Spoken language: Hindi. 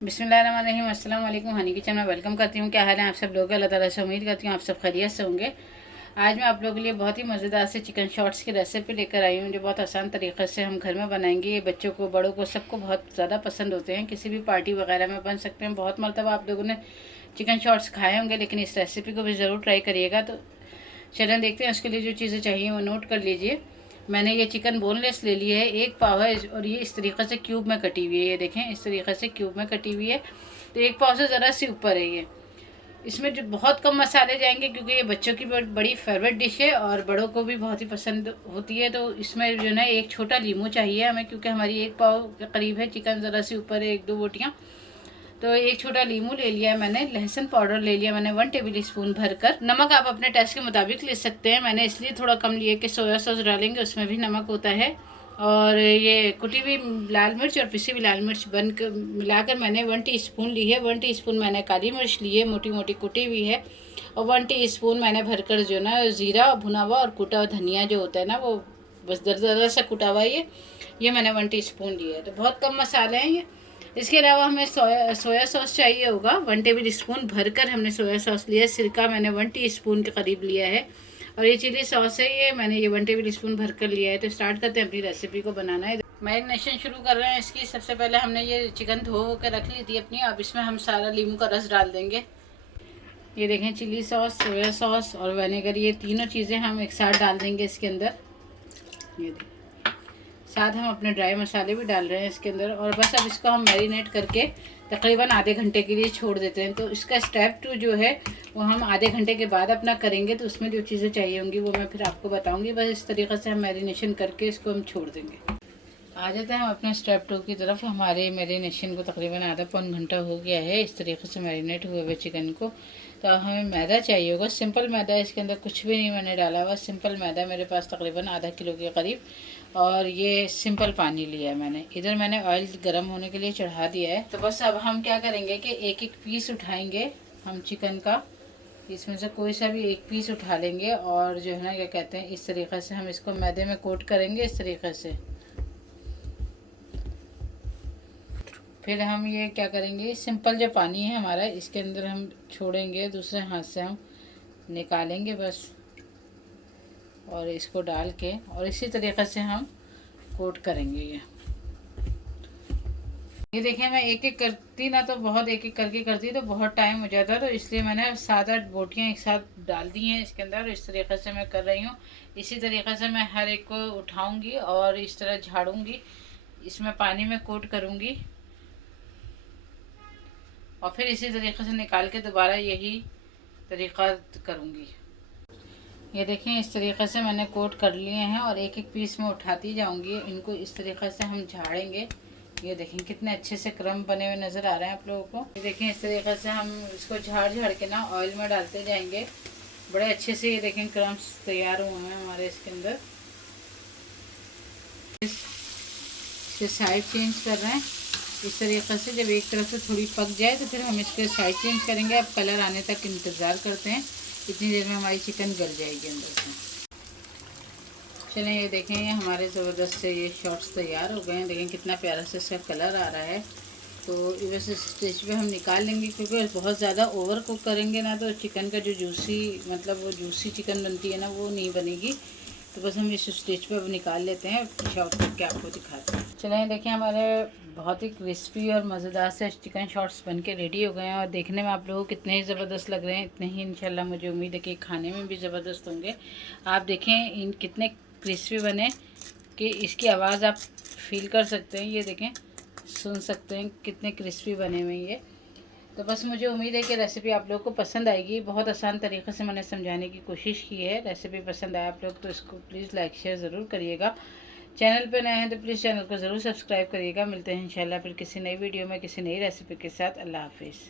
बिस्मिल्लाहिर्रहमानिर्रहीम, अस्सलाम वालेकुम। हनी किचन में वेलकम करती हूँ। क्या हाल है आप सब लोग? अल्लाह ताला से उम्मीद करती हूँ आप सब खैरियत से होंगे। आज मैं आप लोगों के लिए बहुत ही मज़ेदार से चिकन शॉर्ट्स की रेसिपी लेकर आई हूँ, जो बहुत आसान तरीक़े से हम घर में बनाएंगे। ये बच्चों को, बड़ों को, सबको बहुत ज़्यादा पसंद होते हैं। किसी भी पार्टी वगैरह में बन सकते हैं। बहुत मरतबा आप लोगों ने चिकन शॉर्ट्स खाए होंगे, लेकिन इस रेसिपी को भी ज़रूर ट्राई करिएगा। तो चलें देखते हैं उसके लिए जो चीज़ें चाहिए वो नोट कर लीजिए। मैंने ये चिकन बोनलेस ले लिया है, 1 पाव है, और ये इस तरीक़े से क्यूब में कटी हुई है। ये देखें, इस तरीक़े से क्यूब में कटी हुई है। तो 1 पाव से ज़रा सी ऊपर है ये। इसमें जो बहुत कम मसाले जाएंगे, क्योंकि ये बच्चों की बड़ी फेवरेट डिश है और बड़ों को भी बहुत ही पसंद होती है। तो इसमें जो है एक छोटा लीमू चाहिए हमें, क्योंकि हमारी 1 पाव के करीब है चिकन, ज़रा सी ऊपर है 1-2 बोटियाँ। तो एक छोटा लीमू ले लिया है मैंने। लहसुन पाउडर ले लिया मैंने 1 टेबल स्पून भरकर। नमक आप अपने टेस्ट के मुताबिक ले सकते हैं। मैंने इसलिए थोड़ा कम लिया कि सोया सॉस डालेंगे, उसमें भी नमक होता है। और ये कुटी हुई लाल मिर्च और पिसी हुई लाल मिर्च बनकर मिलाकर मैंने 1 टीस्पून ली है। 1 टीस्पून मैंने काली मिर्च ली है, मोटी मोटी कुटी हुई है। और 1 टीस्पून मैंने भरकर जो ना ज़ीरा भुना हुआ और कुटा हुआ धनिया जो होता है ना, वो बस दरदरा सा कुटा हुआ ये मैंने 1 टीस्पून लिया है। तो बहुत कम मसाले हैं ये। इसके अलावा हमें सोया सॉस चाहिए होगा। 1 टेबल स्पून भरकर हमने सोया सॉस लिया है। सिरका मैंने 1 टीस्पून के करीब लिया है। और ये चिली सॉस है, ये मैंने 1 टेबल स्पून भरकर लिया है। तो स्टार्ट करते हैं अपनी रेसिपी को बनाना है। मैरिनेशन शुरू कर रहे हैं इसकी। सबसे पहले हमने ये चिकन धो के रख ली थी अपनी। अब इसमें हम सारा लीमू का रस डाल देंगे। ये देखें, चिली सॉस, सोया सॉस और विनेगर, ये तीनों चीज़ें हम एक साथ डाल देंगे इसके अंदर। ये देखें, साथ हम अपने ड्राई मसाले भी डाल रहे हैं इसके अंदर। और बस अब इसको हम मैरिनेट करके तकरीबन आधे घंटे के लिए छोड़ देते हैं। तो इसका स्टेप 2 जो है वो हम आधे घंटे के बाद अपना करेंगे। तो उसमें जो चीज़ें चाहिए होंगी वो मैं फिर आपको बताऊंगी। बस इस तरीक़े से हम मैरिनेशन करके इसको हम छोड़ देंगे। आ जाते हैं हम अपने स्टेप 2 की तरफ। हमारे मैरिनेशन को तकरीबन आधा पौन घंटा हो गया है इस तरीके से मैरिनेट हुए हुए चिकन को। तो अब हमें मैदा चाहिए होगा, सिंपल मैदा। इसके अंदर कुछ भी नहीं मैंने डाला हुआ, सिंपल मैदा मेरे पास तकरीबन आधा किलो के करीब। और ये सिंपल पानी लिया है मैंने। इधर मैंने ऑयल गर्म होने के लिए चढ़ा दिया है। तो बस अब हम क्या करेंगे कि एक एक पीस उठाएंगे हम चिकन का। इसमें से कोई सा भी एक पीस उठा लेंगे और जो है ना, क्या कहते हैं, इस तरीक़े से हम इसको मैदे में कोट करेंगे इस तरीक़े से। फिर हम ये क्या करेंगे, सिंपल जो पानी है हमारा, इसके अंदर हम छोड़ेंगे, दूसरे हाथ से हम निकालेंगे बस। और इसको डाल के और इसी तरीक़े से हम कोट करेंगे ये देखिए, मैं एक एक करती ना तो बहुत एक एक करके करती तो बहुत टाइम हो जाता, तो इसलिए मैंने 7-8 बोटियाँ एक साथ डाल दी हैं इसके अंदर। इस तरीक़े से मैं कर रही हूँ। इसी तरीक़े से मैं हर एक को उठाऊँगी और इस तरह झाड़ूँगी, इसमें पानी में कोट करूँगी और फिर इसी तरीक़े से निकाल के दोबारा यही तरीक़ा करूँगी। ये देखें, इस तरीक़े से मैंने कोट कर लिए हैं और एक एक पीस में उठाती जाऊँगी। इनको इस तरीक़े से हम झाड़ेंगे। ये देखें कितने अच्छे से क्रम्ब बने हुए नज़र आ रहे हैं आप लोगों को। ये देखें, इस तरीक़े से हम इसको झाड़ झाड़ के ना ऑयल में डालते जाएंगे बड़े अच्छे से। ये देखें क्रम्ब्स तैयार हुए हैं हमारे इसके अंदर। इसके साइड चेंज कर रहे हैं इस तरीक़े से। जब एक तरफ से थोड़ी पक जाए तो फिर हम इसके साइड चेंज करेंगे। अब कलर आने तक इंतज़ार करते हैं। इतनी देर में हमारी चिकन गल जाएगी अंदर से। चलें, ये देखें, ये हमारे ज़बरदस्त से ये शॉर्ट्स तैयार हो गए हैं। देखें कितना प्यारा से इसका कलर आ रहा है। तो बस इस स्टेज पे हम निकाल लेंगे, क्योंकि बहुत ज़्यादा ओवर कुक करेंगे ना तो चिकन का जो जूसी, मतलब वो जूसी चिकन बनती है ना, वो नहीं बनेगी। तो बस हम इस स्टेज पे अब निकाल लेते हैं, शॉर्ट करके आपको दिखाते हैं। चलें, देखें, हमारे बहुत ही क्रिस्पी और मज़ेदार से चिकन शॉर्ट्स बन के रेडी हो गए हैं। और देखने में आप लोगों को कितने ही ज़बरदस्त लग रहे हैं, इतने ही इंशाल्लाह मुझे उम्मीद है कि खाने में भी ज़बरदस्त होंगे। आप देखें इन कितने क्रिस्पी बने कि इसकी आवाज़ आप फील कर सकते हैं। ये देखें, सुन सकते हैं कितने क्रिस्पी बने हुए ये। तो बस मुझे उम्मीद है कि रेसिपी आप लोगों को पसंद आएगी। बहुत आसान तरीक़े से मैंने समझाने की कोशिश की है। रेसिपी पसंद आए आप लोग तो इसको प्लीज़ लाइक शेयर ज़रूर करिएगा। चैनल पर नए हैं तो प्लीज़ चैनल को ज़रूर सब्सक्राइब करिएगा। मिलते हैं इंशाल्लाह फिर किसी नई वीडियो में किसी नई रेसिपी के साथ। अल्लाह हाफिज़।